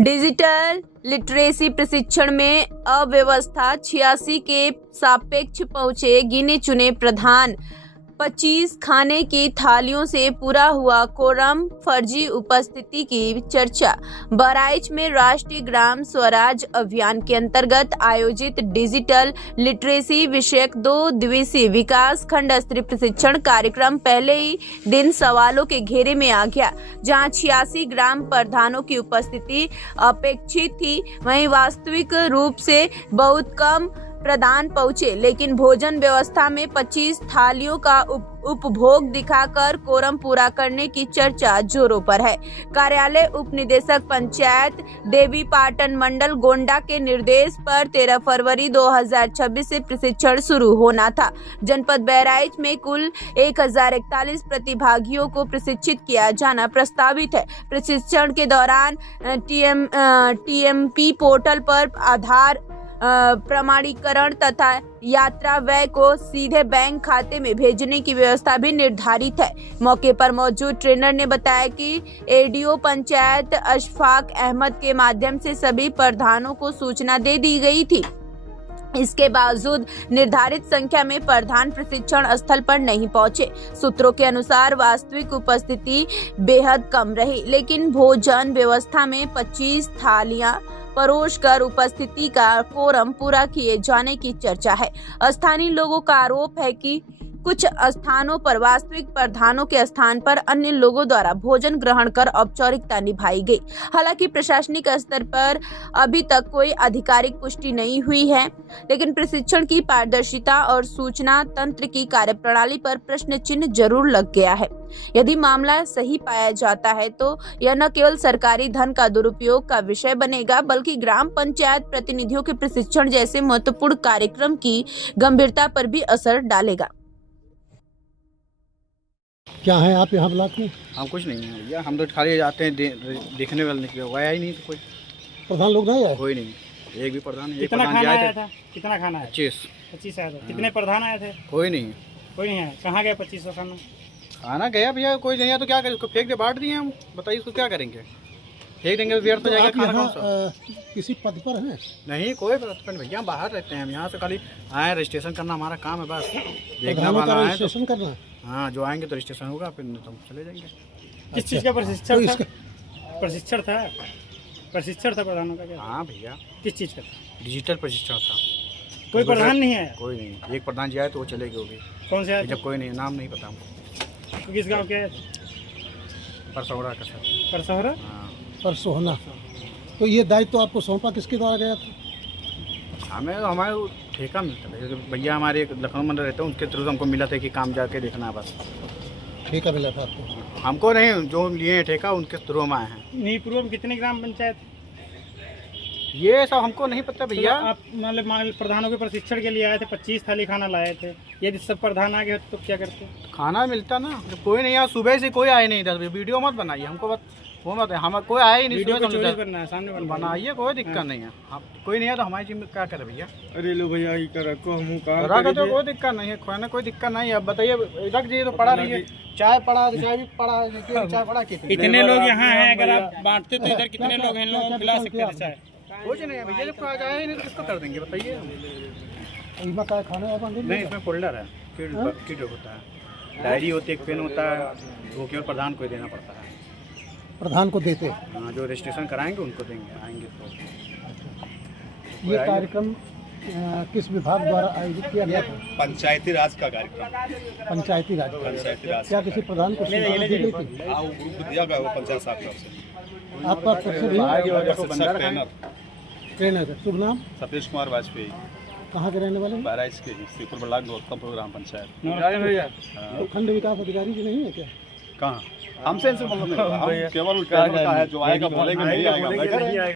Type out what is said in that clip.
Digital literacy प्रशिक्षण में अव्यवस्था 86 के सापेक्ष पहुंचे गिने चुने प्रधान। 25 खाने की थालियों से पूरा हुआ कोरम, फर्जी उपस्थिति की चर्चा। बहराइच में राष्ट्रीय ग्राम स्वराज अभियान के अंतर्गत आयोजित डिजिटल लिटरेसी विषयक 2 दिवसीय विकास खंड स्तरीय प्रशिक्षण कार्यक्रम पहले ही दिन सवालों के घेरे में आ गया। जहां 86 ग्राम प्रधानों की उपस्थिति अपेक्षित थी, वहीं वास्तविक रूप से बहुत कम प्रधान पहुंचे, लेकिन भोजन व्यवस्था में 25 थालियों का उपभोग दिखाकर कोरम पूरा करने की चर्चा जोरों पर है। कार्यालय उप निदेशक पंचायत देवी पाटन मंडल गोंडा के निर्देश पर 13 फरवरी 2026 से प्रशिक्षण शुरू होना था। जनपद बहराइच में कुल 1041 प्रतिभागियों को प्रशिक्षित किया जाना प्रस्तावित है। प्रशिक्षण के दौरान टीएमपी पोर्टल पर आधार प्रमाणीकरण तथा यात्रा व्यय को सीधे बैंक खाते में भेजने की व्यवस्था भी निर्धारित है। मौके पर मौजूद ट्रेनर ने बताया कि एडीओ पंचायत अशफाक अहमद के माध्यम से सभी प्रधानों को सूचना दे दी गई थी। इसके बावजूद निर्धारित संख्या में प्रधान प्रशिक्षण स्थल पर नहीं पहुंचे। सूत्रों के अनुसार वास्तविक उपस्थिति बेहद कम रही, लेकिन भोजन व्यवस्था में 25 थालियां परोसकर उपस्थिति का कोरम पूरा किए जाने की चर्चा है। स्थानीय लोगों का आरोप है कि कुछ स्थानों पर वास्तविक प्रधानों के स्थान पर अन्य लोगों द्वारा भोजन ग्रहण कर औपचारिकता निभाई गई। हालांकि प्रशासनिक स्तर पर अभी तक कोई आधिकारिक पुष्टि नहीं हुई है, लेकिन प्रशिक्षण की पारदर्शिता और सूचना तंत्र की कार्यप्रणाली पर प्रश्न चिन्ह जरूर लग गया है। यदि मामला सही पाया जाता है तो यह न केवल सरकारी धन का दुरुपयोग का विषय बनेगा, बल्कि ग्राम पंचायत प्रतिनिधियों के प्रशिक्षण जैसे महत्वपूर्ण कार्यक्रम की गंभीरता पर भी असर डालेगा। क्या है आप यहाँ ब्लॉक में? हम कुछ नहीं है भैया, हम तो खाली जाते हैं देखने वाले निकले, आया ही नहीं तो कोई प्रधान लोग नहीं आए? कोई नहीं, एक भी प्रधान। कितना खाना आया था? कितना खाना है? 25 आया था। कितने प्रधान आए थे? कोई नहीं, कोई नहीं आया। कहाँ गया 2500 खाना? खाना गया भैया, कोई नहीं आया तो क्या करें, उसको फेंक दे, बांट दिए हम। बताइए उसको क्या करेंगे, फेंक देंगे व्यर्थ हो जाएगा खाना। कौन सा किसी पद पर है? नहीं, कोई पद पर भैया, हम बाहर रहते हैं। हम यहाँ से खाली आए, रजिस्ट्रेशन करना हमारा काम है, बस देखना वाला है। रजिस्ट्रेशन करना? हाँ, जो आएंगे तो रजिस्ट्रेशन होगा, फिर तो हम चले जाएंगे। किस चीज़ का प्रशिक्षण था? प्रशिक्षण था, प्रशिक्षण था प्रधानों का क्या? हाँ भैया। किस चीज़ का था? डिजिटल प्रशिक्षण था। कोई प्रधान नहीं आया? कोई नहीं, एक प्रधान जी आए तो वो चले गए। वो भी कौन से आया? जब कोई नहीं, नाम नहीं पता हमको। तो किस गाँव के आए? परसौरा का सर। परसौरा? हाँ, परसोहना। तो ये दायित्व तो आपको सौंपा किसके द्वारा गया था? हमें हमारे ठेका मिलता है, भैया हमारे एक लखनऊ मंडल रहते हैं, उनके थ्रू हमको मिला था कि काम जाके देखना है, बस। ठेका मिला था आपको? हमको नहीं, जो लिए हैं ठेका उनके थ्रू हम आए हैं। नीपूर्व में कितनी ग्राम पंचायत? ये सब हमको नहीं पता भैया। आप मतलब प्रधानों के प्रशिक्षण के लिए आए थे, 25 थाली खाना लाए थे। यदि सब प्रधान आ गए तो क्या करते? खाना मिलता ना, कोई नहीं आया, सुबह से कोई आए नहीं। 10 बजे वीडियो मत बनाइए, हमको बस वो मत है, हम कोई आए ही नहीं। वीडियो को चोरी करना है, सामने बनाइए, कोई दिक्कत नहीं है। हम कोई नहीं है तो हमारी जिम्मे क्या करे भैया? अरे लो भैया, ये कर रखो, हम रख दो, कोई दिक्कत नहीं है, खाना कोई दिक्कत नहीं है। अब बताइए, रख दीजिए तो पड़ा रहिए। चाय पड़ा, चाय भी पड़ा, चाय पड़ा। कितने लोग यहाँ हैं? अगर आप बांटते तो इधर कितने लोग हैं? लोगों को खिला सकते हैं चाय? कुछ नहीं है भैया, जब आ जाए नहीं तो किसको कर देंगे बताइए? खाना नहीं, इसमें फोल्डर है, किट होता है, डायरी होती है, एक पेन होता है, वो केवल प्रधान को देना पड़ता है। प्रधान को देते? हाँ, जो रजिस्ट्रेशन कराएंगे उनको देंगे, आएंगे तो। ये कार्यक्रम किस विभाग द्वारा आयोजित किया गया था? पंचायती राज का कार्यक्रम। पंचायती राज। क्या किसी प्रधान को सूचना दी गई थी? हाँ, वो ग्रुप दिया गया वो पंचायत साहब तरफ से। आपका ट्रेनर शुभ नाम? सतीश कुमार वाजपेयी। कहाँ के रहने वाले? बहराइच के, श्रीपुर ब्लॉक गौतमपुर ग्राम पंचायत। तो खंड विकास अधिकारी जी नहीं है क्या? कहाँ? हमसे इनसे मतलब नहीं, हम केवल है जो आएगा बोलेंगे, नहीं आएगा।